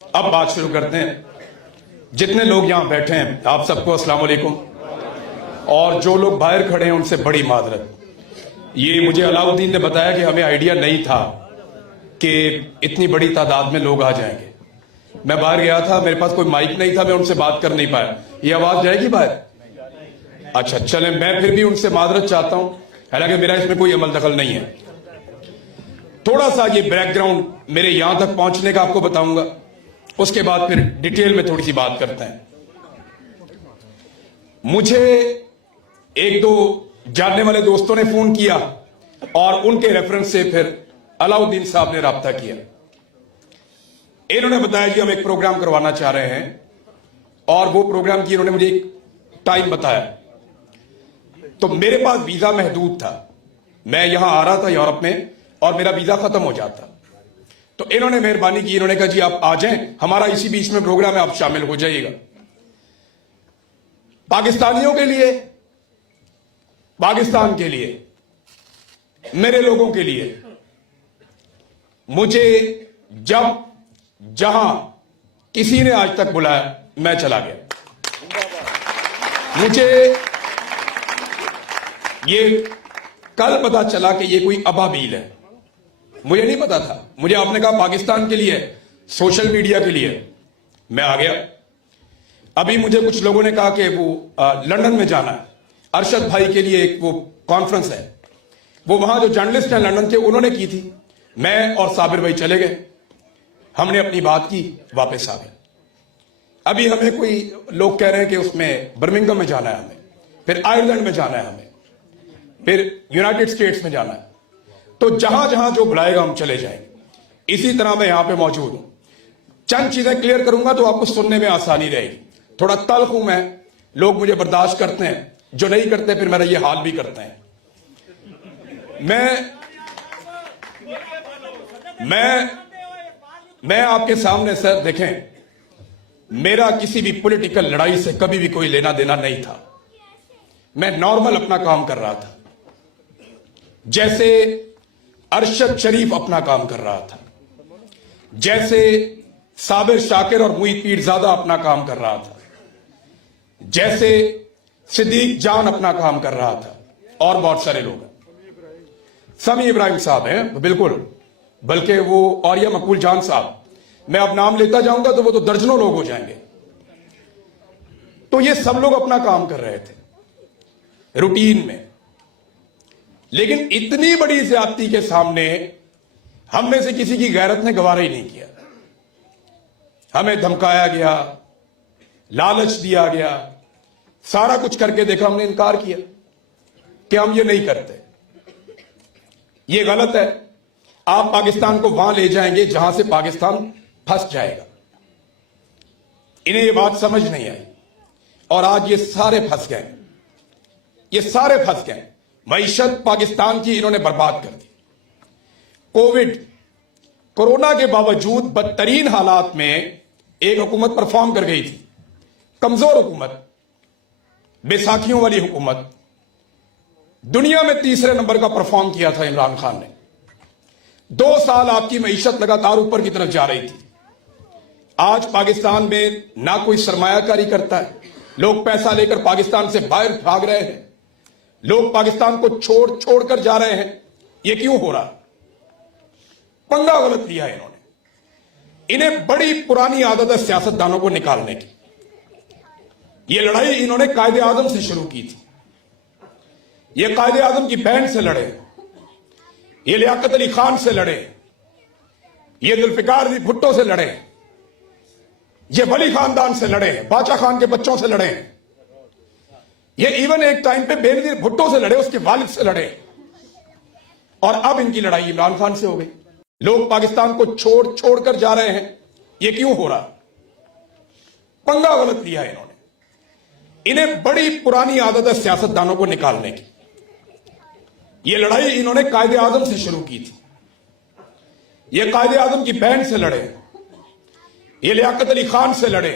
अब बात शुरू करते हैं। जितने लोग यहां बैठे हैं आप सबको अस्सलाम वालेकुम, और जो लोग बाहर खड़े हैं उनसे बड़ी मादरत। ये मुझे अलाउद्दीन ने बताया कि हमें आइडिया नहीं था कि इतनी बड़ी तादाद में लोग आ जाएंगे। मैं बाहर गया था, मेरे पास कोई माइक नहीं था, मैं उनसे बात कर नहीं पाया। ये आवाज जाएगी बाहर? अच्छा चले, मैं फिर भी उनसे मादरत चाहता हूं, हालांकि मेरा इसमें कोई अमल दखल नहीं है। थोड़ा सा ये बैकग्राउंड मेरे यहां तक पहुंचने का आपको बताऊंगा, उसके बाद फिर डिटेल में थोड़ी सी बात करते हैं। मुझे एक दो जानने वाले दोस्तों ने फोन किया और उनके रेफरेंस से फिर अलाउद्दीन साहब ने राब्ता किया। इन्होंने बताया कि हम एक प्रोग्राम करवाना चाह रहे हैं, और वो प्रोग्राम की इन्होंने मुझे एक टाइम बताया। तो मेरे पास वीजा महदूद था, मैं यहां आ रहा था यूरोप में और मेरा वीजा खत्म हो जाता। तो इन्होंने मेहरबानी की, इन्होंने कहा जी आप आ जाएं, हमारा इसी बीच में प्रोग्राम है, आप शामिल हो जाइएगा। पाकिस्तानियों के लिए, पाकिस्तान के लिए, मेरे लोगों के लिए, मुझे जब जहां किसी ने आज तक बुलाया मैं चला गया। मुझे ये कल पता चला कि ये कोई अबाबील है, मुझे नहीं पता था। मुझे आपने कहा पाकिस्तान के लिए, सोशल मीडिया के लिए, मैं आ गया। अभी मुझे कुछ लोगों ने कहा कि वो लंदन में जाना है, अरशद भाई के लिए एक वो कॉन्फ्रेंस है, वो वहां जो जर्नलिस्ट हैं लंदन के उन्होंने की थी। मैं और साबिर भाई चले गए, हमने अपनी बात की, वापस आ गए। अभी हमें कोई लोग कह रहे हैं कि उसमें बर्मिंघम में जाना है हमें, फिर आयरलैंड में जाना है हमें, फिर यूनाइटेड स्टेट्स में जाना है। तो जहां जहां जो बुलाएगा हम चले जाएंगे। इसी तरह मैं यहां पे मौजूद हूं। चंद चीजें क्लियर करूंगा तो आपको सुनने में आसानी रहेगी। थोड़ा तल्ख हूं मैं, लोग मुझे बर्दाश्त करते हैं, जो नहीं करते फिर मेरा ये हाल भी करते हैं। मैं आपके सामने सर देखें, मेरा किसी भी पॉलिटिकल लड़ाई से कभी भी कोई लेना देना नहीं था। मैं नॉर्मल अपना काम कर रहा था, जैसे अरशद शरीफ अपना काम कर रहा था, जैसे साबिर शाकिर और मुईद पीरजादा अपना काम कर रहा था, जैसे सिद्दीक जान अपना काम कर रहा था, और बहुत सारे लोग हैं। समी इब्राहिम साहब हैं बिल्कुल, बल्कि वो और या मकबूल जान साहब, मैं अब नाम लेता जाऊंगा तो वो तो दर्जनों लोग हो जाएंगे। तो ये सब लोग अपना काम कर रहे थे रूटीन में, लेकिन इतनी बड़ी ज्यादती के सामने हम में से किसी की गैरत ने गवारा ही नहीं किया। हमें धमकाया गया, लालच दिया गया, सारा कुछ करके देखा, हमने इनकार किया कि हम ये नहीं करते, ये गलत है। आप पाकिस्तान को वहां ले जाएंगे जहां से पाकिस्तान फंस जाएगा। इन्हें ये बात समझ नहीं आई और आज ये सारे फंस गए, ये सारे फंस गए। मईशत पाकिस्तान की इन्होंने बर्बाद कर दी। कोविड, कोरोना के बावजूद बदतरीन हालात में एक हुकूमत परफॉर्म कर गई थी, कमजोर हुकूमत, बैसाखियों वाली हुकूमत। दुनिया में तीसरे नंबर का परफॉर्म किया था इमरान खान ने। 2 साल आपकी मईशत लगातार ऊपर की तरफ जा रही थी। आज पाकिस्तान में ना कोई सरमायाकारी करता है, लोग पैसा लेकर पाकिस्तान से बाहर भाग रहे हैं, लोग पाकिस्तान को छोड़कर जा रहे हैं। ये क्यों हो रहा? पंगा गलत लिया है इन्होंने। इन्हें बड़ी पुरानी आदत है सियासतदानों को निकालने की। ये लड़ाई इन्होंने कायदे आजम से शुरू की थी। ये कायदे आजम की बहन से लड़े, ये लियाकत अली खान से लड़े, ये जुल्फिकार अली भुट्टो से लड़े, ये वली खानदान से लड़े, बादशाह खान के बच्चों से लड़े, ये इवन एक टाइम पे बेनजीर भुट्टो से लड़े, उसके वालिद से लड़े, और अब इनकी लड़ाई इमरान खान से हो गई। लोग पाकिस्तान को छोड़कर जा रहे हैं। ये क्यों हो रहा? पंगा गलत लिया है इन्होंने। इन्हें बड़ी पुरानी आदत है सियासतदानों को निकालने की। ये लड़ाई इन्होंने कायदे आजम से शुरू की थी। ये कायदे आजम की बहन से लड़े, ये लियाकत अली खान से लड़े,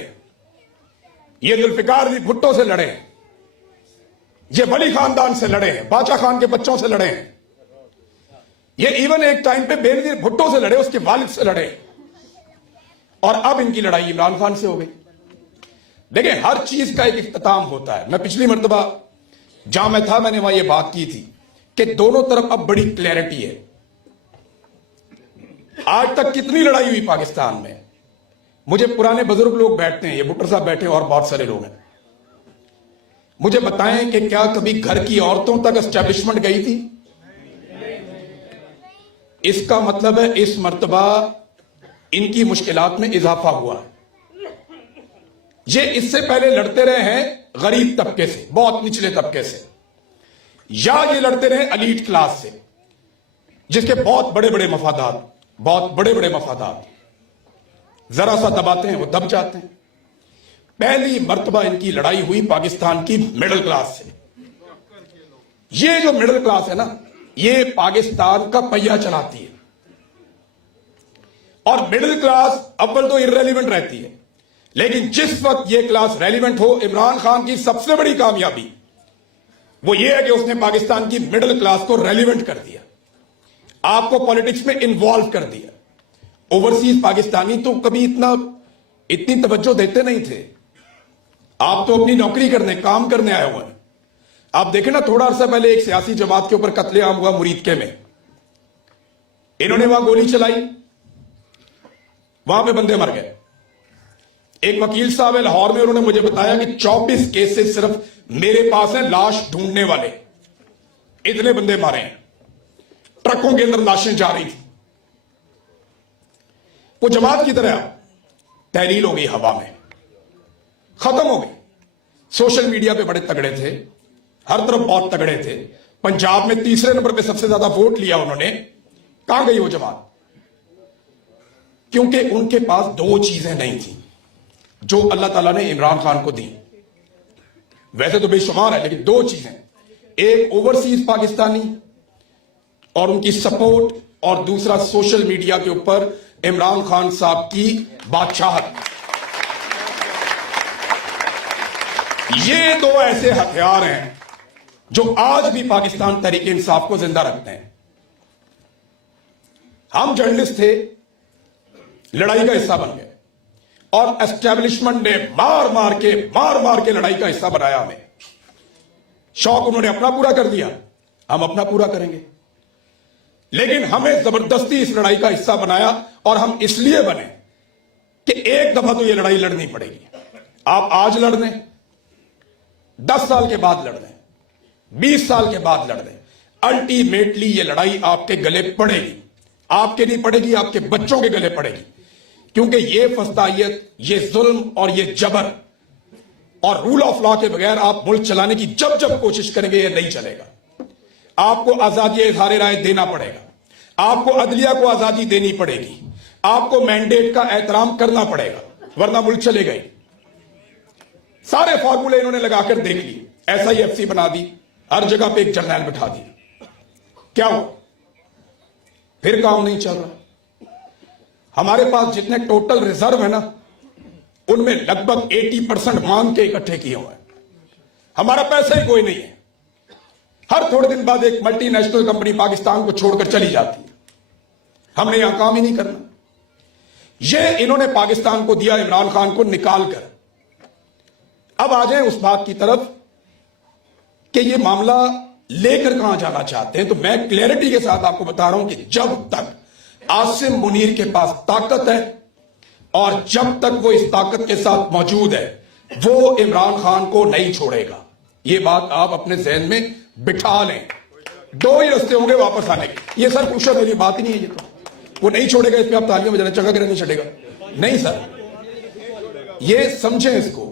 ये जुल्फिकार अली भुट्टो से लड़े, ये वली खानदान से लड़े, बादशाह खान के बच्चों से लड़े, ये इवन एक टाइम पे बेनजीर भुट्टो से लड़े, उसके वालिद से लड़े, और अब इनकी लड़ाई इमरान खान से हो गई। देखिए, हर चीज का एक इख्तिताम होता है। मैं पिछली मर्तबा जहां मैं था, मैंने वहां यह बात की थी कि दोनों तरफ अब बड़ी क्लैरिटी है। आज तक कितनी लड़ाई हुई पाकिस्तान में, मुझे पुराने बुजुर्ग लोग बैठते हैं, ये भुट्टर साहब बैठे हैं और बहुत सारे लोग हैं, मुझे बताएं कि क्या कभी घर की औरतों तक एस्टैब्लिशमेंट गई थी? इसका मतलब है इस मर्तबा इनकी मुश्किलात में इजाफा हुआ है। ये इससे पहले लड़ते रहे हैं गरीब तबके से, बहुत निचले तबके से, या ये लड़ते रहे एलीट क्लास से जिसके बहुत बड़े बड़े मफादात, बहुत बड़े बड़े मफादात, जरा सा दबाते हैं वो दब जाते हैं। पहली मर्तबा इनकी लड़ाई हुई पाकिस्तान की मिडिल क्लास से। ये जो मिडिल क्लास है ना, ये पाकिस्तान का पहिया चलाती है। और मिडिल क्लास अव्वल तो इर्रेलीवेंट रहती है, लेकिन जिस वक्त ये क्लास रेलिवेंट हो, इमरान खान की सबसे बड़ी कामयाबी वो ये है कि उसने पाकिस्तान की मिडिल क्लास को रेलिवेंट कर दिया, आपको पॉलिटिक्स में इन्वॉल्व कर दिया। ओवरसीज पाकिस्तानी तो कभी इतनी तवज्जो देते नहीं थे। आप तो अपनी नौकरी करने, काम करने आए हुए हैं। आप देखें ना, थोड़ा अर्सा पहले एक सियासी जमात के ऊपर कत्लेआम हुआ मुरीदके में, इन्होंने वहां गोली चलाई, वहां पे बंदे मर गए। एक वकील साहब है लाहौर में, उन्होंने मुझे बताया कि 24 केसेस सिर्फ मेरे पास हैं लाश ढूंढने वाले, इतने बंदे मारे हैं। ट्रकों के अंदर लाशें जा रही थी। वो जमात की तरह तहरील हो गई, हवा में खत्म हो गई। सोशल मीडिया पे बड़े तगड़े थे, हर तरफ बहुत तगड़े थे। पंजाब में तीसरे नंबर पे सबसे ज्यादा वोट लिया उन्होंने। कहां गई वो जमात? क्योंकि उनके पास दो चीजें नहीं थी जो अल्लाह ताला ने इमरान खान को दी। वैसे तो बेशुमार है, लेकिन दो चीजें, एक ओवरसीज पाकिस्तानी और उनकी सपोर्ट, और दूसरा सोशल मीडिया के ऊपर इमरान खान साहब की बादशाहत। ये दो ऐसे हथियार हैं जो आज भी पाकिस्तान तहरीक इंसाफ को जिंदा रखते हैं। हम जर्नलिस्ट थे, लड़ाई का हिस्सा बन गए, और एस्टेब्लिशमेंट ने मार मार के लड़ाई का हिस्सा बनाया हमें। शौक उन्होंने अपना पूरा कर लिया, हम अपना पूरा करेंगे, लेकिन हमें जबरदस्ती इस लड़ाई का हिस्सा बनाया। और हम इसलिए बने कि एक दफा तो ये लड़ाई लड़नी पड़ेगी। आप आज लड़ दें, 10 साल के बाद लड़ दें, 20 साल के बाद लड़ दें, अल्टीमेटली ये लड़ाई आपके गले पड़ेगी। आपके नहीं पड़ेगी, आपके बच्चों के गले पड़ेगी। क्योंकि ये फस्तायत, ये जुल्म और ये जबर और रूल ऑफ लॉ के बगैर आप मुल्क चलाने की जब जब कोशिश करेंगे, ये नहीं चलेगा। आपको आजादी इज़हार राय देना पड़ेगा, आपको अदलिया को आजादी देनी पड़ेगी, आपको मैंडेट का एहतराम करना पड़ेगा, वरना मुल्क चलेगा ही। सारे फॉर्मूले इन्होंने लगाकर देख लिए, SIFC बना दी, हर जगह पे एक जर्नैल बिठा दी। क्या हुआ? फिर काम नहीं चल रहा। हमारे पास जितने टोटल रिजर्व है ना, उनमें लगभग 80% मांग के इकट्ठे किए हुए हैं। हमारा पैसा ही कोई नहीं है। हर थोड़े दिन बाद एक मल्टीनेशनल कंपनी पाकिस्तान को छोड़कर चली जाती है। हमने यहां काम ही नहीं करना। यह इन्होंने पाकिस्तान को दिया इमरान खान को निकाल कर। अब आ जाए उस बात की तरफ कि यह मामला लेकर कहां जाना चाहते हैं। तो मैं क्लैरिटी के साथ आपको बता रहा हूं कि जब तक आसिम मुनीर के पास ताकत है और जब तक वो इस ताकत के साथ मौजूद है, वो इमरान खान को नहीं छोड़ेगा। ये बात आप अपने जहन में बिठा लें। दो ही रास्ते होंगे वापस आने के। ये सर पूछो, मेरी बात ही नहीं है। ये तो वो नहीं छोड़ेगा, इस पे आप तालियां बजाना, चंगा करने नहीं छड़ेगा। नहीं सर, ये समझें इसको,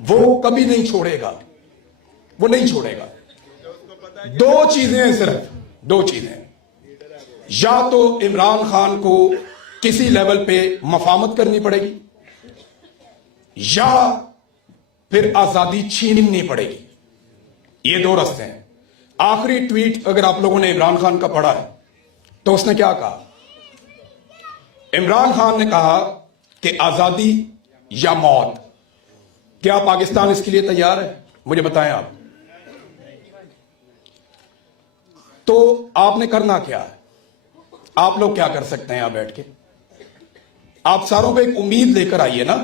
वो कभी नहीं छोड़ेगा, वो नहीं छोड़ेगा। दो चीजें हैं, सिर्फ दो चीजें। या तो इमरान खान को किसी लेवल पे मफामत करनी पड़ेगी, या फिर आजादी छीननी पड़ेगी। ये दो रास्ते हैं। आखिरी ट्वीट अगर आप लोगों ने इमरान खान का पढ़ा है तो उसने क्या कहा? इमरान खान ने कहा कि आजादी या मौत। क्या पाकिस्तान इसके लिए तैयार है? मुझे बताएं आप। तो आपने करना क्या है? आप लोग क्या कर सकते हैं यहां बैठ के? आप सारों को एक उम्मीद लेकर आइए ना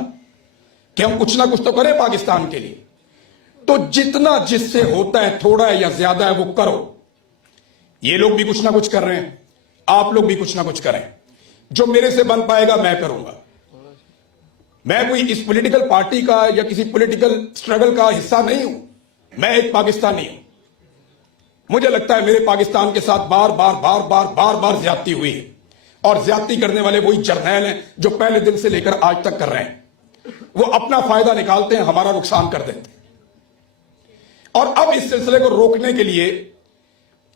कि हम कुछ ना कुछ तो करें पाकिस्तान के लिए। तो जितना जिससे होता है, थोड़ा है या ज्यादा है, वो करो। ये लोग भी कुछ ना कुछ कर रहे हैं, आप लोग भी कुछ ना कुछ करें। जो मेरे से बन पाएगा मैं करूंगा। मैं कोई इस पॉलिटिकल पार्टी का या किसी पॉलिटिकल स्ट्रगल का हिस्सा नहीं हूं। मैं एक पाकिस्तानी हूं। मुझे लगता है मेरे पाकिस्तान के साथ बार बार बार बार बार बार ज्यादती हुई है, और ज्यादती करने वाले वही जर्नैल हैं जो पहले दिन से लेकर आज तक कर रहे हैं। वो अपना फायदा निकालते हैं, हमारा नुकसान कर देते हैं। और अब इस सिलसिले को रोकने के लिए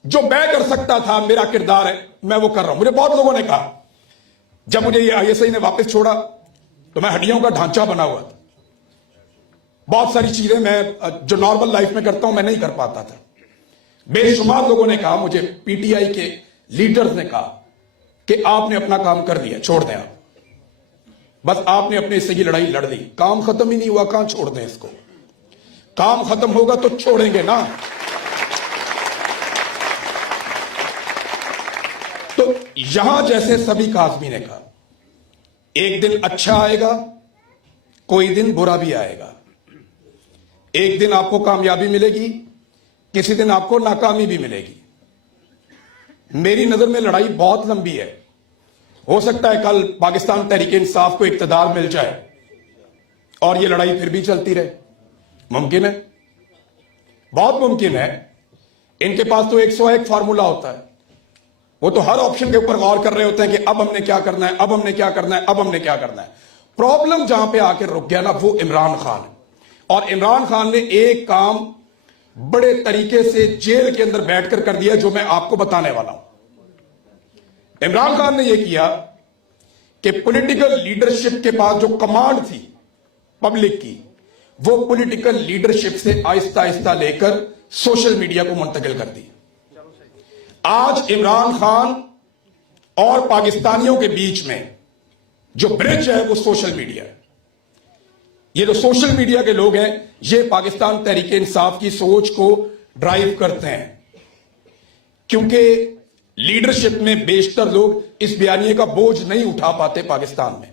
जो मैं कर सकता था, मेरा किरदार है, मैं वो कर रहा हूं। मुझे बहुत लोगों ने कहा, जब मुझे ये आईएसआई ने वापस छोड़ा तो मैं हड्डियों का ढांचा बना हुआ था। बहुत सारी चीजें मैं जो नॉर्मल लाइफ में करता हूं मैं नहीं कर पाता था। बेशुमार लोगों ने कहा, मुझे पीटीआई के लीडर्स ने कहा कि आपने अपना काम कर दिया, छोड़ दें आप, बस आपने अपने हिस्से की लड़ाई लड़ ली, काम खत्म ही नहीं हुआ, कहां छोड़ दें इसको। काम खत्म होगा तो छोड़ेंगे ना। तो यहां जैसे सभी काज़मी ने कहा, एक दिन अच्छा आएगा, कोई दिन बुरा भी आएगा। एक दिन आपको कामयाबी मिलेगी, किसी दिन आपको नाकामी भी मिलेगी। मेरी नजर में लड़ाई बहुत लंबी है। हो सकता है कल पाकिस्तान तहरीक इंसाफ को इक्तदार मिल जाए और ये लड़ाई फिर भी चलती रहे। मुमकिन है, बहुत मुमकिन है। इनके पास तो 101 फार्मूला होता है। वो तो हर ऑप्शन के ऊपर गौर कर रहे होते हैं कि अब हमने क्या करना है, अब हमने क्या करना है, अब हमने क्या करना है। प्रॉब्लम जहां पे आकर रुक गया ना, वो इमरान खान है। और इमरान खान ने एक काम बड़े तरीके से जेल के अंदर बैठकर कर दिया, जो मैं आपको बताने वाला हूं। इमरान खान ने यह किया कि पॉलिटिकल लीडरशिप के पास जो कमांड थी पब्लिक की, वो पॉलिटिकल लीडरशिप से आहिस्ता आहिस्ता लेकर सोशल मीडिया को मुंतकिल कर दी। आज इमरान खान और पाकिस्तानियों के बीच में जो ब्रिज है वो सोशल मीडिया है। ये जो सोशल मीडिया के लोग हैं, ये पाकिस्तान तहरीक इंसाफ की सोच को ड्राइव करते हैं, क्योंकि लीडरशिप में बेशतर लोग इस बयानिए का बोझ नहीं उठा पाते पाकिस्तान में।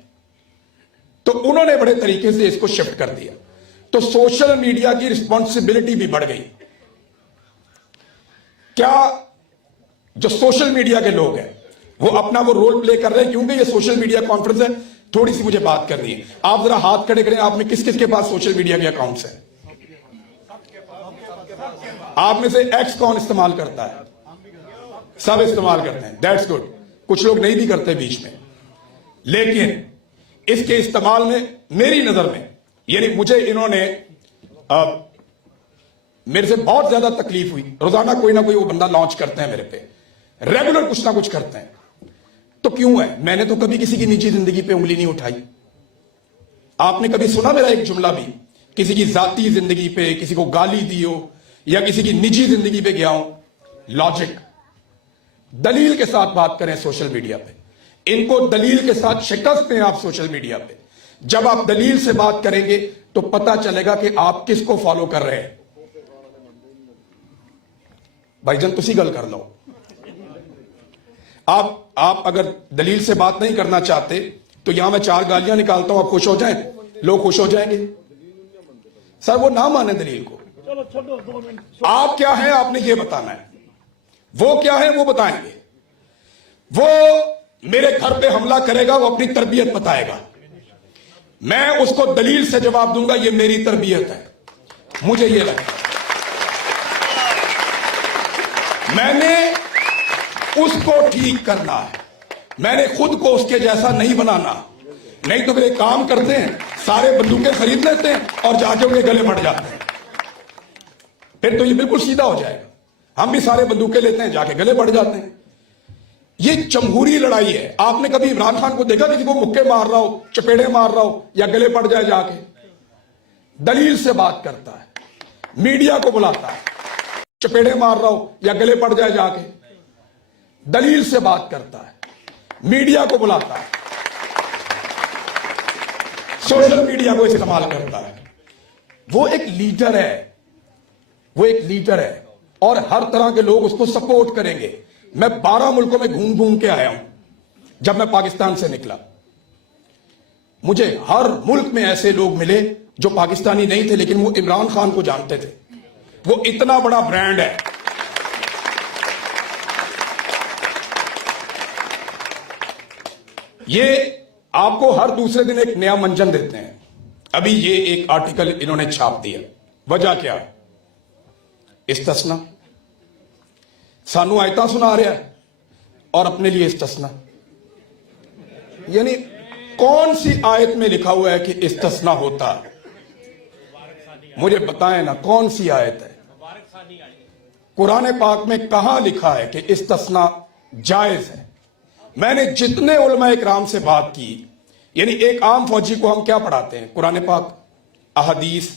तो उन्होंने बड़े तरीके से इसको शिफ्ट कर दिया। तो सोशल मीडिया की रिस्पॉन्सिबिलिटी भी बढ़ गई। क्या जो सोशल मीडिया के लोग हैं वो अपना वो रोल प्ले कर रहे हैं? क्योंकि ये सोशल मीडिया कॉन्फ्रेंस है, थोड़ी सी मुझे बात करनी है। आप जरा हाथ खड़े करें, आप में किस किस के पास सोशल मीडिया के अकाउंट्स हैं? आप में से एक्स कौन इस्तेमाल करता है? सब इस्तेमाल करते हैं, दैट्स गुड। कुछ लोग नहीं भी करते बीच में, लेकिन इसके इस्तेमाल में मेरी नजर में, यानी मुझे इन्होंने मेरे से बहुत ज्यादा तकलीफ हुई। रोजाना कोई ना कोई वो बंदा लॉन्च करते हैं मेरे पे, रेगुलर कुछ ना कुछ करते हैं। तो क्यों है? मैंने तो कभी किसी की निजी जिंदगी पे उंगली नहीं उठाई। आपने कभी सुना मेरा एक जुमला भी किसी की जाती जिंदगी पे, किसी को गाली दी हो या किसी की निजी जिंदगी पे गया हूं? लॉजिक, दलील के साथ बात करें सोशल मीडिया पे। इनको दलील के साथ शिकस्त दें आप सोशल मीडिया पे। जब आप दलील से बात करेंगे तो पता चलेगा कि आप किसको फॉलो कर रहे हैं। भाईजान तुसी गल कर लो। आप अगर दलील से बात नहीं करना चाहते तो यहां मैं 4 गालियां निकालता हूं, आप खुश हो जाएं, लोग खुश हो जाएंगे। सर वो ना माने दलील को, आप क्या है आपने ये बताना है, वो क्या है वो बताएंगे। वो मेरे घर पे हमला करेगा, वो अपनी तरबियत बताएगा, मैं उसको दलील से जवाब दूंगा, ये मेरी तरबियत है। मुझे ये लगता है मैंने उसको ठीक करना है, मैंने खुद को उसके जैसा नहीं बनाना। नहीं तो फिर एक काम करते हैं, सारे बंदूकें खरीद लेते हैं और जाके उनके गले बढ़ जाते हैं। फिर तो ये बिल्कुल सीधा हो जाएगा। हम भी सारे बंदूकें लेते हैं, जाके गले बढ़ जाते हैं। ये जमहूरी लड़ाई है। आपने कभी इमरान खान को देखा किसी को मुक्के मार रहा हो, चपेड़े मार रहा हो या गले पड़ जाए? जाके दलील से बात करता है, मीडिया को बुलाता है, चपेड़े मार रहा हो या गले पड़ जाए, जाके दलील से बात करता है, मीडिया को बुलाता है, सोशल मीडिया को इस्तेमाल करता है। वो एक लीडर है, वो एक लीडर है और हर तरह के लोग उसको सपोर्ट करेंगे। मैं 12 मुल्कों में घूम घूम के आया हूं जब मैं पाकिस्तान से निकला। मुझे हर मुल्क में ऐसे लोग मिले जो पाकिस्तानी नहीं थे लेकिन वो इमरान खान को जानते थे। वो इतना बड़ा ब्रांड है। ये आपको हर दूसरे दिन एक नया मंजन देते हैं। अभी ये एक आर्टिकल इन्होंने छाप दिया। वजह क्या है? इस्तिस्ना। सानू आयता सुना रहा है और अपने लिए इस्तिस्ना। यानी कौन सी आयत में लिखा हुआ है कि इस्तिस्ना होता है? मुझे बताएं ना, कौन सी आयत है? कुरान पाक में कहां लिखा है कि इस्तिस्ना जायज है? मैंने जितने उलमा इकराम से बात की, यानी एक आम फौजी को हम क्या पढ़ाते हैं? कुरान पाक, अहदीस,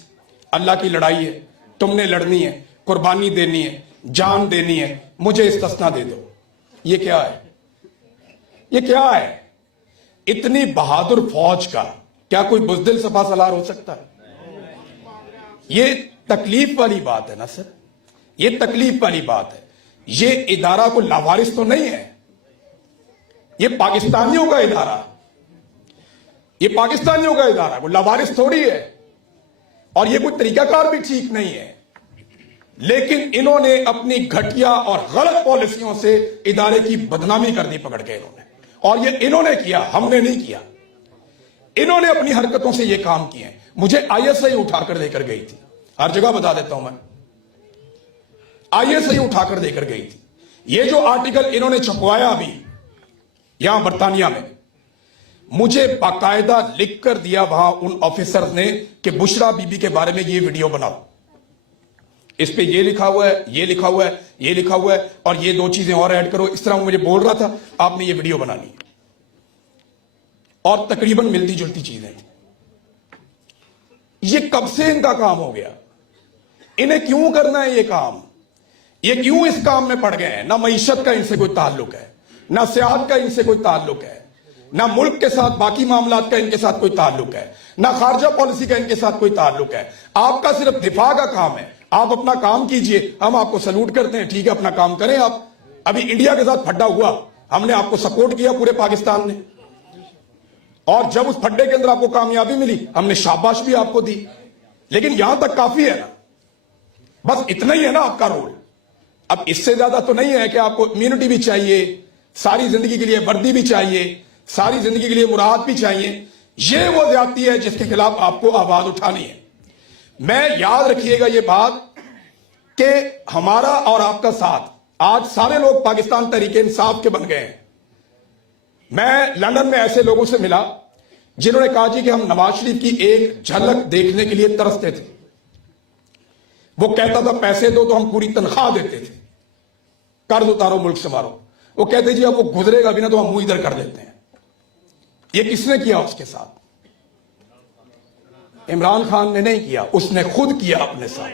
अल्लाह की लड़ाई है, तुमने लड़नी है, कुर्बानी देनी है, जान देनी है, मुझे इस्तिस्ना दे दो। ये क्या है? ये क्या है? इतनी बहादुर फौज का क्या कोई बुज़दिल सफा सलार हो सकता है? ये तकलीफ वाली बात है ना सर, ये तकलीफ वाली बात है। ये इदारा को लावारिस तो नहीं है, ये पाकिस्तानियों का इदारा, ये पाकिस्तानियों का इदारा, वो लावारिस थोड़ी है। और ये कोई तरीकाकार भी ठीक नहीं है, लेकिन इन्होंने अपनी घटिया और गलत पॉलिसियों से इदारे की बदनामी कर दी पकड़ के इन्होंने। और ये इन्होंने किया, हमने नहीं किया। इन्होंने अपनी हरकतों से ये काम किए। मुझे आईएसआई उठाकर लेकर गई थी, हर जगह बता देता हूं मैं, आईएसआई उठाकर लेकर गई थी। ये जो आर्टिकल इन्होंने छपवाया अभी यहां बर्तानिया में, मुझे बाकायदा लिख कर दिया वहां उन ऑफिसर्स ने कि बुशरा बीबी के बारे में ये वीडियो बनाओ, इस पे ये लिखा हुआ है, ये लिखा हुआ है, ये लिखा हुआ है, और ये दो चीजें और ऐड करो। इस तरह वो मुझे बोल रहा था, आपने ये वीडियो बनानी। और तकरीबन मिलती जुलती चीजें थी। ये कब से इनका काम हो गया? इन्हें क्यों करना है ये काम? ये क्यों इस काम में पड़ गए हैं? ना मईशत का इनसे कोई ताल्लुक है, ना सियाहत का इनसे कोई ताल्लुक है, ना मुल्क के साथ बाकी मामलात का इनके साथ कोई ताल्लुक है, ना खारजा पॉलिसी का इनके साथ कोई ताल्लुक है। आपका सिर्फ दिफा का काम है। आप अपना काम कीजिए, हम आपको सल्यूट करते हैं, ठीक है, अपना काम करें आप। अभी इंडिया के साथ फड्डा हुआ, हमने आपको सपोर्ट किया पूरे पाकिस्तान ने, और जब उस फड्डे के अंदर आपको कामयाबी मिली, हमने शाबाश भी आपको दी। लेकिन यहां तक काफी है ना, बस इतना ही है ना आपका रोल। अब इससे ज्यादा तो नहीं है कि आपको इम्यूनिटी भी चाहिए, सारी जिंदगी के लिए वर्दी भी चाहिए, सारी जिंदगी के लिए मुराद भी चाहिए। यह वो ज्यादती है जिसके खिलाफ आपको आवाज उठानी है। मैं याद रखिएगा ये बात कि हमारा और आपका साथ, आज सारे लोग पाकिस्तान तहरीके इंसाफ के बन गए हैं। मैं लंदन में ऐसे लोगों से मिला जिन्होंने कहा जी कि हम नवाज शरीफ की एक झलक देखने के लिए तरसते थे। वो कहता था पैसे दो तो हम पूरी तनख्वाह देते थे, कर्ज उतारो मुल्क संवारो। वो कहते जी अब वो गुजरेगा भी ना तो हम मुंह इधर कर देते हैं। ये किसने किया उसके साथ? इमरान खान ने नहीं किया, उसने खुद किया अपने साथ।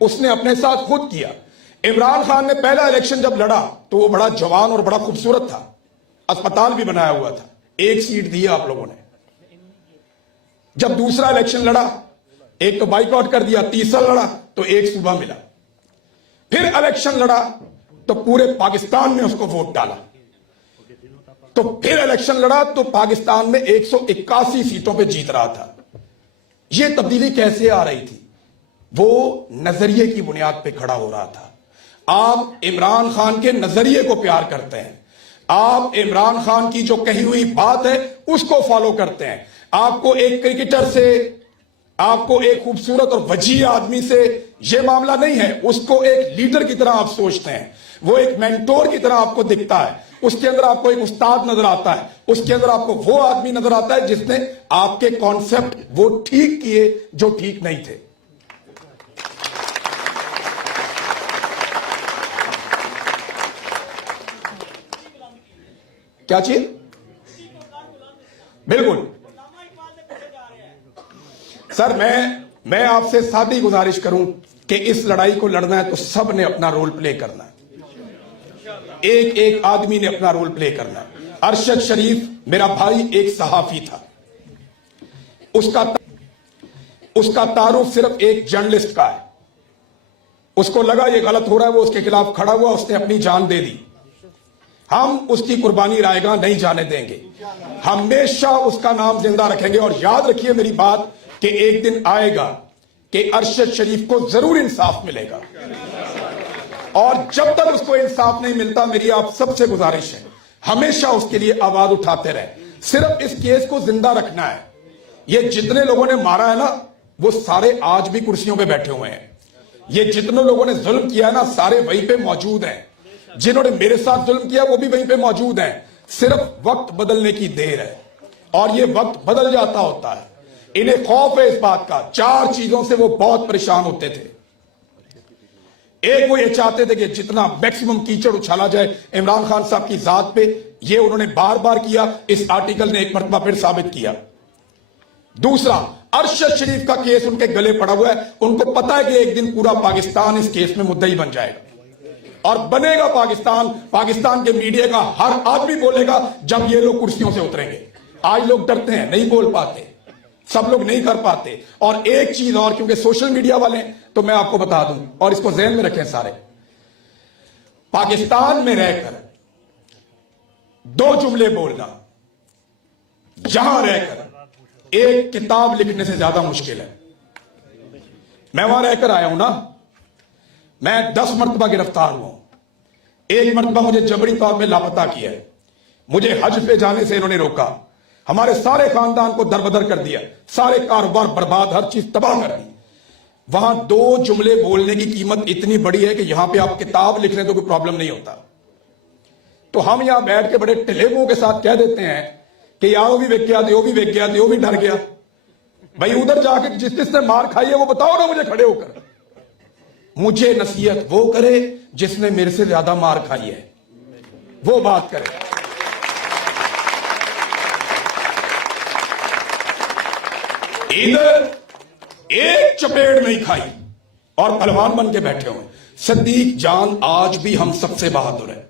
उसने अपने साथ खुद किया। इमरान खान ने पहला इलेक्शन जब लड़ा तो वो बड़ा जवान और बड़ा खूबसूरत था, अस्पताल भी बनाया हुआ था, एक सीट दी आप लोगों ने। जब दूसरा इलेक्शन लड़ा, एक तो बाइकआउट कर दिया, तीसरा लड़ा तो एक सूबा मिला, फिर इलेक्शन लड़ा तो पूरे पाकिस्तान में उसको वोट डाला, तो फिर इलेक्शन लड़ा तो पाकिस्तान में 181 सीटों पे जीत रहा था। यह तब्दीली कैसे आ रही थी? वो नजरिए की बुनियाद पे खड़ा हो रहा था। आप इमरान खान के नजरिए को प्यार करते हैं, आप इमरान खान की जो कही हुई बात है उसको फॉलो करते हैं। आपको एक क्रिकेटर से, आपको एक खूबसूरत और वजीह आदमी से यह मामला नहीं है, उसको एक लीडर की तरह आप सोचते हैं। वो एक मेंटोर की तरह आपको दिखता है, उसके अंदर आपको एक उस्ताद नजर आता है, उसके अंदर आपको वो आदमी नजर आता है जिसने आपके कॉन्सेप्ट वो ठीक किए जो ठीक नहीं थे। क्या चीज? बिल्कुल सर, मैं आपसे सादी गुजारिश करूं कि इस लड़ाई को लड़ना है तो सब ने अपना रोल प्ले करना है, एक एक आदमी ने अपना रोल प्ले करना है। अरशद शरीफ मेरा भाई एक सहाफी था, उसका तारुफ सिर्फ एक जर्नलिस्ट का है। उसको लगा ये गलत हो रहा है, वो उसके खिलाफ खड़ा हुआ, उसने अपनी जान दे दी। हम उसकी कुर्बानी रायगा नहीं जाने देंगे, हमेशा उसका नाम जिंदा रखेंगे। और याद रखिए मेरी बात कि एक दिन आएगा कि अरशद शरीफ को जरूर इंसाफ मिलेगा, और जब तक उसको इंसाफ नहीं मिलता, मेरी आप सबसे गुजारिश है हमेशा उसके लिए आवाज उठाते रहे। सिर्फ इस केस को जिंदा रखना है। ये जितने लोगों ने मारा है ना, वो सारे आज भी कुर्सियों पे बैठे हुए हैं। ये जितने लोगों ने जुल्म किया है ना, सारे वहीं पे मौजूद हैं। जिन्होंने मेरे साथ जुल्म किया वो भी वहीं पे मौजूद हैं। सिर्फ वक्त बदलने की देर है, और ये वक्त बदल जाता होता है। इन्हें खौफ है इस बात का। 4 चीजों से वो बहुत परेशान होते थे। एक, वो ये चाहते थे कि जितना मैक्सिमम कीचड़ उछाला जाए इमरान खान साहब की जात पे। ये उन्होंने बार बार किया, इस आर्टिकल ने एक मरतबा फिर साबित किया। दूसरा, अरशद शरीफ का केस उनके गले पड़ा हुआ है। उनको पता है कि एक दिन पूरा पाकिस्तान इस केस में मुद्दई बन जाएगा, और बनेगा पाकिस्तान। पाकिस्तान के मीडिया का हर आदमी बोलेगा जब ये लोग कुर्सियों से उतरेंगे। आज लोग डरते हैं, नहीं बोल पाते, सब लोग नहीं कर पाते। और एक चीज और, क्योंकि सोशल मीडिया वाले, तो मैं आपको बता दूं, और इसको ज़हन में रखें सारे, पाकिस्तान में रहकर 2 जुमले बोलना यहां रहकर एक किताब लिखने से ज्यादा मुश्किल है। मैं वहां रहकर आया हूं ना, मैं 10 मरतबा गिरफ्तार हुआ। एक मरतबा मुझे जबरी तौर में लापता किया, मुझे हज पे जाने से इन्होंने रोका, हमारे सारे खानदान को दरबदर कर दिया, सारे कारोबार बर्बाद, हर चीज तबाह कर दी। वहां 2 जुमले बोलने की कीमत इतनी बड़ी है कि यहां पे आप किताब लिख रहे तो कोई प्रॉब्लम नहीं होता। तो हम यहां बैठ के बड़े टिले मुंह के साथ कह देते हैं कि यार वो भी वेख गया, वो भी वेख गया, वो भी डर गया। भाई उधर जाके जिसने मार खाई है वो बताओ ना मुझे खड़े होकर। मुझे नसीहत वो करे जिसने मेरे से ज्यादा मार खाई है, वो बात करे। इधर एक चपेट नहीं खाई और पहलवान बन के बैठे हुए। सदीक जान आज भी हम सबसे बहादुर है,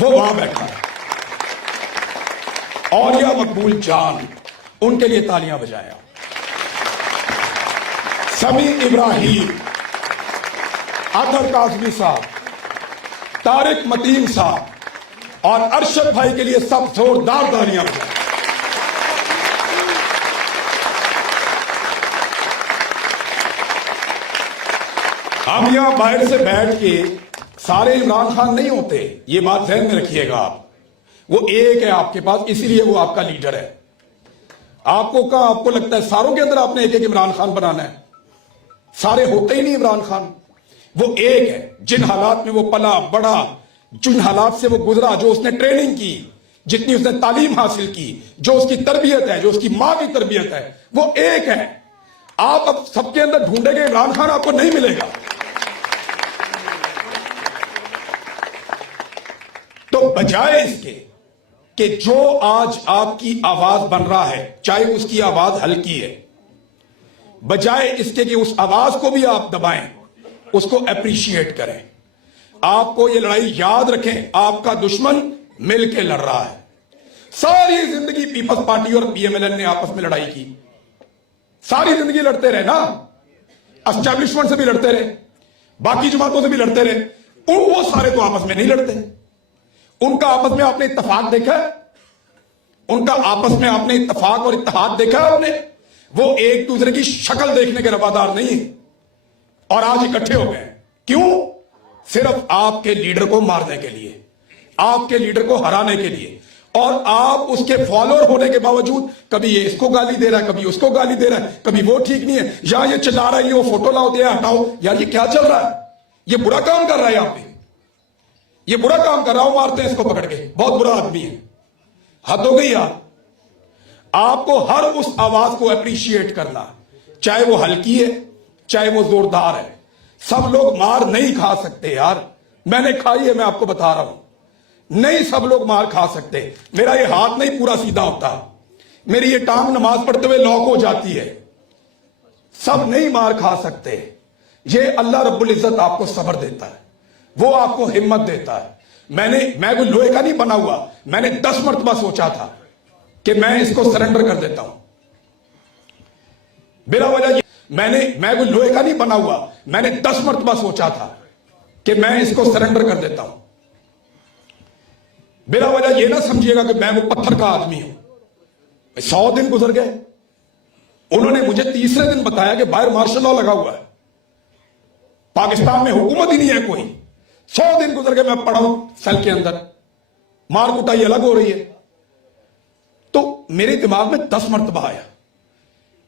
वो वहां बैठा है। और यह मकबूल जान, उनके लिए तालियां बजाया। समी इब्राहिम, अतर काजमी साहब, तारिक मतीन साहब और अरशद भाई के लिए सब जोरदार तालियां बजाएं। हम यहां बाहर से बैठ के सारे इमरान खान नहीं होते, ये बात ध्यान में रखिएगा आप। वो एक है आपके पास, इसीलिए वो आपका लीडर है। आपको लगता है सारों के अंदर आपने एक एक इमरान खान बनाना है? सारे होते ही नहीं इमरान खान। वो एक है, जिन हालात में वो पला बड़ा, जिन हालात से वो गुजरा, जो उसने ट्रेनिंग की, जितनी उसने तालीम हासिल की, जो उसकी तरबियत है, जो उसकी मां की तरबियत है, वो एक है। आप अब सबके अंदर ढूंढेंगे इमरान खान, आपको नहीं मिलेगा। तो बजाय इसके कि जो आज आपकी आवाज बन रहा है, चाहे उसकी आवाज हल्की है, बजाय इसके कि उस आवाज को भी आप दबाएं, उसको अप्रिशिएट करें। आपको ये लड़ाई याद रखें, आपका दुश्मन मिलके लड़ रहा है। सारी जिंदगी पीपल्स पार्टी और पीएमएलएन ने आपस में लड़ाई की, सारी जिंदगी लड़ते रहे ना, एस्टैब्लिशमेंट से भी लड़ते रहे, बाकी जमातों से भी लड़ते रहे। वो सारे तो आपस में नहीं लड़ते। उनका आपस में आपने इत्तेफाक देखा है? उनका आपस में आपने इत्तेफाक और इत्तेहाद देखा है? आपने वो एक दूसरे की शक्ल देखने के रवादार नहीं है, और आज इकट्ठे हो गए। क्यों? सिर्फ आपके लीडर को मारने के लिए, आपके लीडर को हराने के लिए। और आप उसके फॉलोअर होने के बावजूद कभी ये इसको गाली दे रहा है, कभी उसको गाली दे रहा है, कभी वो ठीक नहीं है, या ये चिल्ला रहा है, ये वो फोटो लाओ दे हटाओ। यार ये क्या चल रहा है? ये बुरा काम कर रहा है, यहां पे ये बुरा काम कर रहा हो, मारते हैं इसको पकड़ के, बहुत बुरा आदमी है। हद हो गई यार। आपको हर उस आवाज को अप्रिशिएट करना, चाहे वो हल्की है, चाहे वो जोरदार है। सब लोग मार नहीं खा सकते यार, मैंने खाई है, मैं आपको बता रहा हूं। नहीं सब लोग मार खा सकते। मेरा ये हाथ नहीं पूरा सीधा होता, मेरी ये टांग नमाज पढ़ते हुए लॉक हो जाती है। सब नहीं मार खा सकते। ये अल्लाह रब्बुल इज्जत आपको सब्र देता है, वो आपको हिम्मत देता है। मैं कोई लोहे का नहीं बना हुआ। मैंने 10 मरतबा सोचा था कि मैं इसको सरेंडर कर देता हूं, बिना वजह। मैं कोई लोहे का नहीं बना हुआ। मैंने 10 मरतबा सोचा था कि मैं इसको सरेंडर कर देता हूं, बिना वजह ये ना समझिएगा कि मैं वो पत्थर का आदमी हूं। 100 दिन गुजर गए, उन्होंने मुझे तीसरे दिन बताया कि बाहर मार्शल लॉ लगा हुआ है, पाकिस्तान में हुकूमत ही नहीं है कोई। 100 दिन गुजर गए, मैं पड़ा हूं सेल के अंदर, मार कुटाई अलग हो रही है। तो मेरे दिमाग में 10 मरतबा आया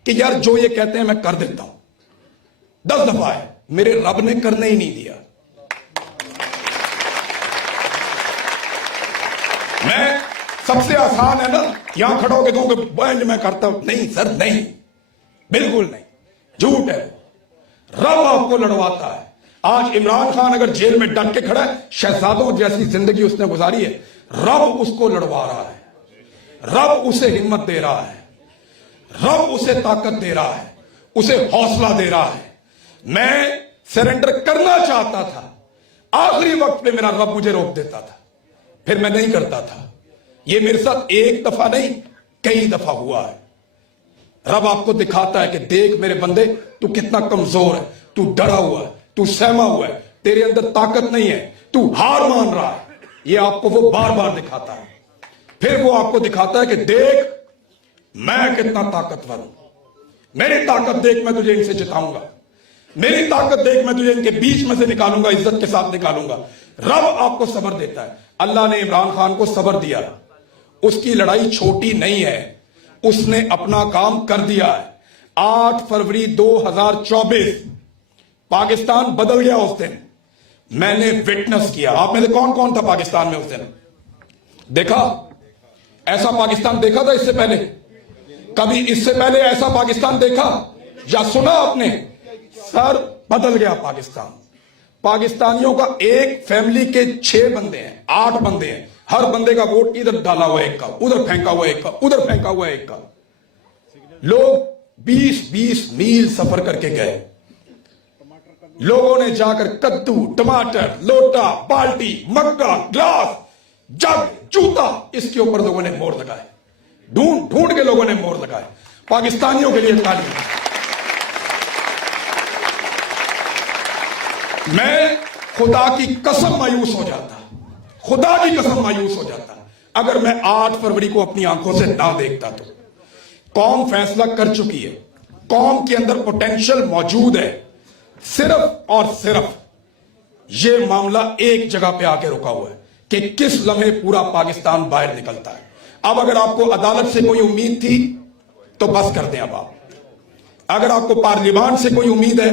कि यार जो ये कहते हैं मैं कर देता हूं। 10 दफा है, मेरे रब ने करने ही नहीं दिया। मैं सबसे आसान है ना यहां खड़ा होकर कहूं कि बैंड मैं करता हूं, नहीं सर नहीं, बिल्कुल नहीं, झूठ है। रब आपको लड़वाता है। आज इमरान खान अगर जेल में डट के खड़ा है, शहजादों जैसी जिंदगी उसने गुजारी है, रब उसको लड़वा रहा है, रब उसे हिम्मत दे रहा है, रब उसे ताकत दे रहा है, उसे हौसला दे रहा है। मैं सरेंडर करना चाहता था, आखिरी वक्त पे मेरा रब मुझे रोक देता था, फिर मैं नहीं करता था। ये मेरे साथ एक दफा नहीं कई दफा हुआ है। रब आपको दिखाता है कि देख मेरे बंदे, तू कितना कमजोर है, तू डरा हुआ है, तू सहमा हुआ है, तेरे अंदर ताकत नहीं है, तू हार मान रहा है। ये आपको वो बार बार दिखाता है। फिर वो आपको दिखाता है कि देख मैं कितना ताकतवर हूं, मेरी ताकत देख, मैं तुझे इनसे जिताऊंगा, मेरी ताकत देख, मैं तुझे इनके बीच में से निकालूंगा, इज्जत के साथ निकालूंगा। रब आपको सब्र देता है। अल्लाह ने इमरान खान को सब्र दिया, उसकी लड़ाई छोटी नहीं है, उसने अपना काम कर दिया है। 8 फरवरी 2024 पाकिस्तान बदल गया उस दिन, मैंने विटनेस किया। आप में से कौन कौन था पाकिस्तान में उस दिन? देखा ऐसा पाकिस्तान देखा था इससे पहले? कभी इससे पहले ऐसा पाकिस्तान देखा या सुना आपने? सर बदल गया पाकिस्तान। पाकिस्तानियों का एक फैमिली के 6 बंदे हैं, 8 बंदे हैं, हर बंदे का वोट इधर डाला हुआ एक का, उधर फेंका हुआ एक का, उधर फेंका हुआ एक का। लोग 20-20 मील सफर करके गए। लोगों ने जाकर कद्दू, टमाटर, लोटा, बाल्टी, मग्गा, ग्लास, जग, जूता, इसके ऊपर लोगों ने मोहर लगाए। ढूंढ ढूंढ के लोगों ने मोहर लगाए। पाकिस्तानियों के लिए ताली। मैं खुदा की कसम मायूस हो जाता, खुदा की कसम मायूस हो जाता अगर मैं 8 फरवरी को अपनी आंखों से ना देखता। तो कौम फैसला कर चुकी है, कौम के अंदर पोटेंशियल मौजूद है। सिर्फ और सिर्फ ये मामला एक जगह पे आके रुका हुआ है कि किस लम्हे पूरा पाकिस्तान बाहर निकलता है। अब अगर आपको अदालत से कोई उम्मीद थी तो बस कर दें अब आप। अगर आपको पार्लियामान से कोई उम्मीद है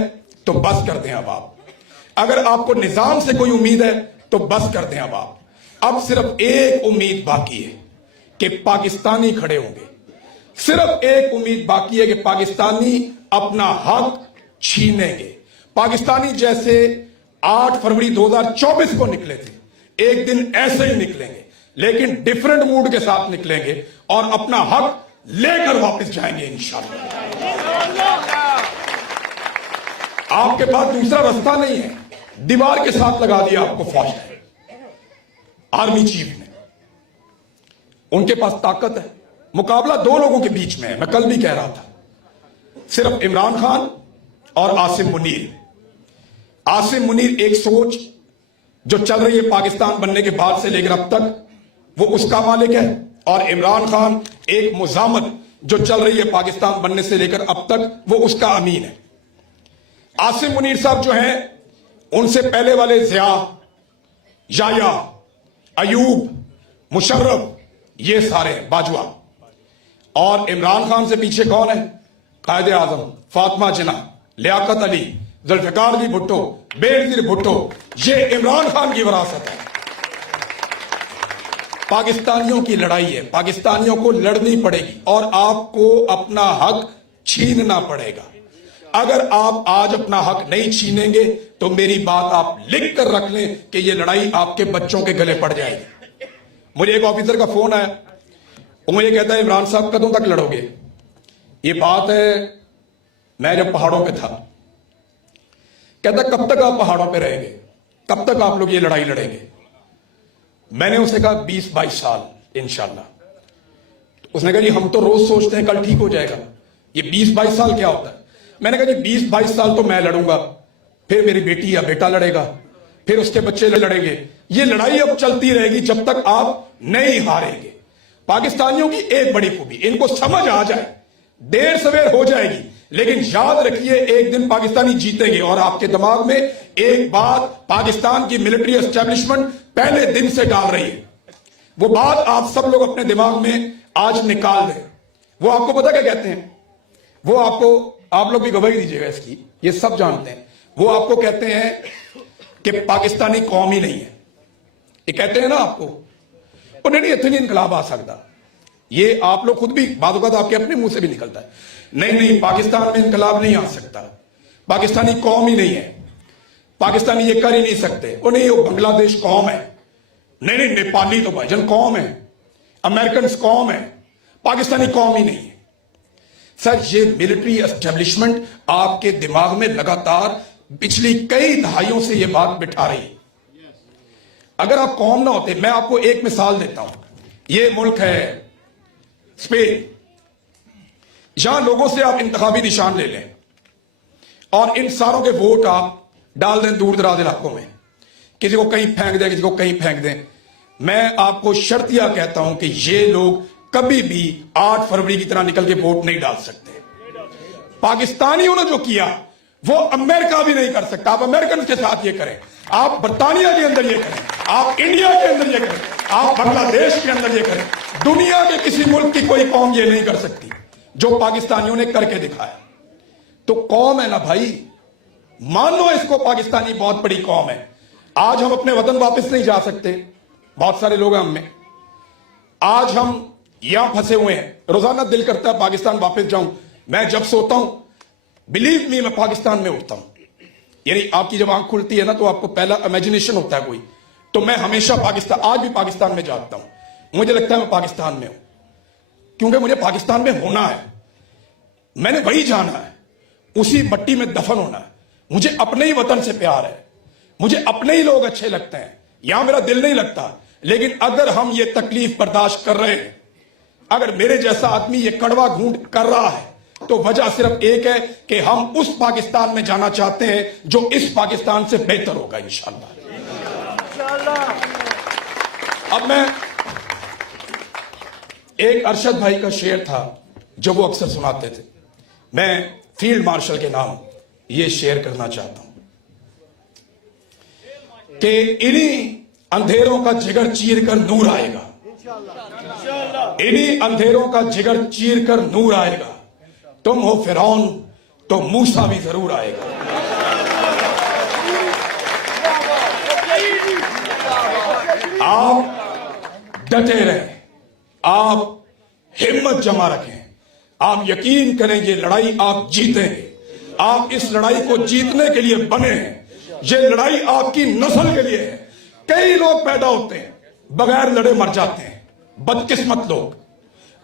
तो बस कर दें अब आप। अगर आपको निजाम से कोई उम्मीद है तो बस कर दें अब आप। अब सिर्फ एक उम्मीद बाकी है कि पाकिस्तानी खड़े होंगे। सिर्फ एक उम्मीद बाकी है कि पाकिस्तानी अपना हक छीनेंगे। पाकिस्तानी जैसे 8 फरवरी 2024 को निकले थे, एक दिन ऐसे ही निकलेंगे, लेकिन डिफरेंट मूड के साथ निकलेंगे और अपना हक लेकर वापस जाएंगे इंशाअल्लाह। आपके पास दूसरा रास्ता नहीं है, दीवार के साथ लगा दिया आपको फौज ने, आर्मी चीफ ने। उनके पास ताकत है। मुकाबला 2 लोगों के बीच में है। मैं कल भी कह रहा था, सिर्फ इमरान खान और आसिम मुनीर। आसिम मुनीर एक सोच जो चल रही है पाकिस्तान बनने के बाद से लेकर अब तक, वो उसका मालिक है, और इमरान खान एक मुजामत जो चल रही है पाकिस्तान बनने से लेकर अब तक, वो उसका अमीन है। आसिम मुनीर साहब जो हैं, उनसे पहले वाले ज़िया, याया, अयूब, मुशर्रफ, ये सारे हैं, बाजवा। और इमरान खान से पीछे कौन है? कायदे आजम, फातिमा जिन्ना, लियाकत अली, जुल्फिकार अली भुट्टो, बेनजीर भुट्टो। ये इमरान खान की विरासत है। पाकिस्तानियों की लड़ाई है, पाकिस्तानियों को लड़नी पड़ेगी और आपको अपना हक छीनना पड़ेगा। अगर आप आज अपना हक नहीं छीनेंगे तो मेरी बात आप लिख कर रख लें कि यह लड़ाई आपके बच्चों के गले पड़ जाएगी। मुझे एक ऑफिसर का फोन आया, वो मुझे कहता है इमरान साहब कदों तक लड़ोगे? ये बात है मैं जब पहाड़ों पे था। कहता कब तक आप पहाड़ों पे रहेंगे, कब तक आप लोग ये लड़ाई लड़ेंगे? मैंने उससे कहा 20-22 साल इंशाल्लाह। उसने कहा जी हम तो रोज सोचते हैं कल ठीक हो जाएगा, ये 20-22 साल क्या होता है? मैंने कहा जी 20-22 साल तो मैं लड़ूंगा, फिर मेरी बेटी या बेटा लड़ेगा, फिर उसके बच्चे लड़ेंगे, ये लड़ाई अब चलती रहेगी जब तक आप नहीं हारेंगे। पाकिस्तानियों की एक बड़ी खूबी, इनको समझ आ जाए, देर सवेर हो जाएगी, लेकिन याद रखिए एक दिन पाकिस्तानी जीतेंगे। और आपके दिमाग में एक बात पाकिस्तान की मिलिट्री एस्टेब्लिशमेंट पहले दिन से डाल रही है, वो बात आप सब लोग अपने दिमाग में आज निकाल दें। वो आपको पता क्या कहते हैं? वो आपको, आप लोग भी गवाही दीजिएगा इसकी, ये सब जानते हैं। वो आपको कहते हैं कि पाकिस्तानी कौम ही नहीं है। ये कहते हैं ना आपको, नहीं इतनी इनकलाब आ सकता। ये आप लोग खुद भी बाद आपके अपने मुंह से भी निकलता है, नहीं पाकिस्तान में इनकलाब नहीं आ सकता, पाकिस्तानी कौम ही नहीं है, पाकिस्तानी ये कर ही नहीं सकते। नहीं, वो बांग्लादेश कौम है, नहीं नेपाली तो भाईजान कौम है, अमेरिकन कौम है, पाकिस्तानी कौम ही नहीं है। सर, ये मिलिट्री एस्टेब्लिशमेंट आपके दिमाग में लगातार पिछली कई दहाइयों से ये बात बिठा रही है। अगर आप कौम ना होते, मैं आपको एक मिसाल देता हूं। ये मुल्क है स्पेन, यहां लोगों से आप इंतखाबी निशान ले लें और इन सारों के वोट आप डाल दें दूर दराज इलाकों में, किसी को कहीं फेंक दें, किसी को कहीं फेंक दें। मैं आपको शर्तिया कहता हूं कि ये लोग कभी भी 8 फरवरी की तरह निकल के वोट नहीं डाल सकते। पाकिस्तानियों ने जो किया वो अमेरिका भी नहीं कर सकता। आप अमेरिकन के साथ ये करें, आप बर्तानिया के अंदर ये करें, आप इंडिया के अंदर ये करें, आप बांग्लादेश के अंदर ये करें, दुनिया के किसी मुल्क की कोई कौम ये नहीं कर सकती जो पाकिस्तानियों ने करके दिखाया। तो कौम है ना भाई, मानो इसको पाकिस्तानी बहुत बड़ी कौम है। आज हम अपने वतन वापस नहीं जा सकते, बहुत सारे लोग हैं हम में, आज हम यहां फंसे हुए हैं। रोजाना दिल करता है पाकिस्तान वापस जाऊं। मैं जब सोता हूं, बिलीव मी, मैं पाकिस्तान में उठता हूं। यानी आपकी जब आंख खुलती है ना तो आपको पहला इमेजिनेशन होता है कोई, तो मैं हमेशा पाकिस्तान, आज भी पाकिस्तान में जागता हूं। मुझे लगता है मैं पाकिस्तान में हूं, क्योंकि मुझे पाकिस्तान में होना है, मैंने वही जाना है, उसी मट्टी में दफन होना है। मुझे अपने ही वतन से प्यार है, मुझे अपने ही लोग अच्छे लगते हैं, यहां मेरा दिल नहीं लगता। लेकिन अगर हम ये तकलीफ बर्दाश्त कर रहे हैं, अगर मेरे जैसा आदमी ये कड़वा घूंट कर रहा है, तो वजह सिर्फ एक है कि हम उस पाकिस्तान में जाना चाहते हैं जो इस पाकिस्तान से बेहतर होगा इंशाअल्लाह। अब मैं, एक अरशद भाई का शेर था जो वो अक्सर सुनाते थे, मैं फील्ड मार्शल के नाम ये शेयर करना चाहता हूं कि इन्हीं अंधेरों का जिगर चीर कर नूर आएगा, इन्हीं अंधेरों का जिगर चीर कर नूर आएगा। तुम हो फिरौन तो मूसा भी जरूर आएगा। आप डटे रहें, आप हिम्मत जमा रखें, आप यकीन करें ये लड़ाई आप जीतेंगे। आप इस लड़ाई को जीतने के लिए बने हैं, ये लड़ाई आपकी नस्ल के लिए है। कई लोग पैदा होते हैं बगैर लड़े मर जाते हैं, बदकिस्मत लोग।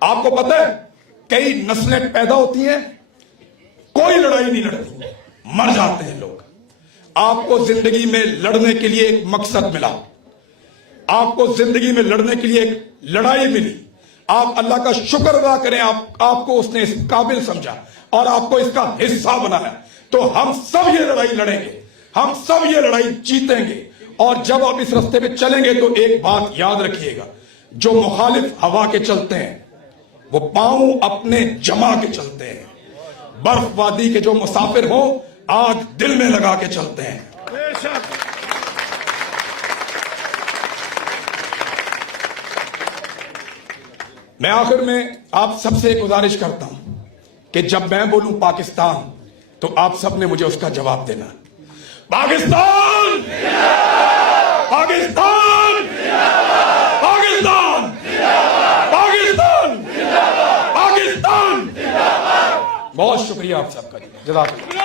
आपको पता है कई नस्लें पैदा होती हैं, कोई लड़ाई नहीं लड़ती, मर जाते हैं लोग। आपको जिंदगी में लड़ने के लिए एक मकसद मिला, आपको जिंदगी में लड़ने के लिए एक लड़ाई मिली। आप अल्लाह का शुक्र अदा करें, आपको उसने इस काबिल समझा और आपको इसका हिस्सा बनाया। तो हम सब ये लड़ाई लड़ेंगे, हम सब ये लड़ाई जीतेंगे। और जब आप इस रास्ते पे चलेंगे तो एक बात याद रखिएगा, जो मुखालिफ हवा के चलते हैं वो पांव अपने जमा के चलते हैं, बर्फवादी के जो मुसाफिर हो आग दिल में लगा के चलते हैं। मैं आखिर में आप सबसे गुजारिश करता हूं कि जब मैं बोलूं पाकिस्तान तो आप सब ने मुझे उसका जवाब देना। पाकिस्तान, पाकिस्तान, पाकिस्तान, पाकिस्तान, पाकिस्तान। बहुत शुक्रिया आप सबका, जज़ाकल्लाह।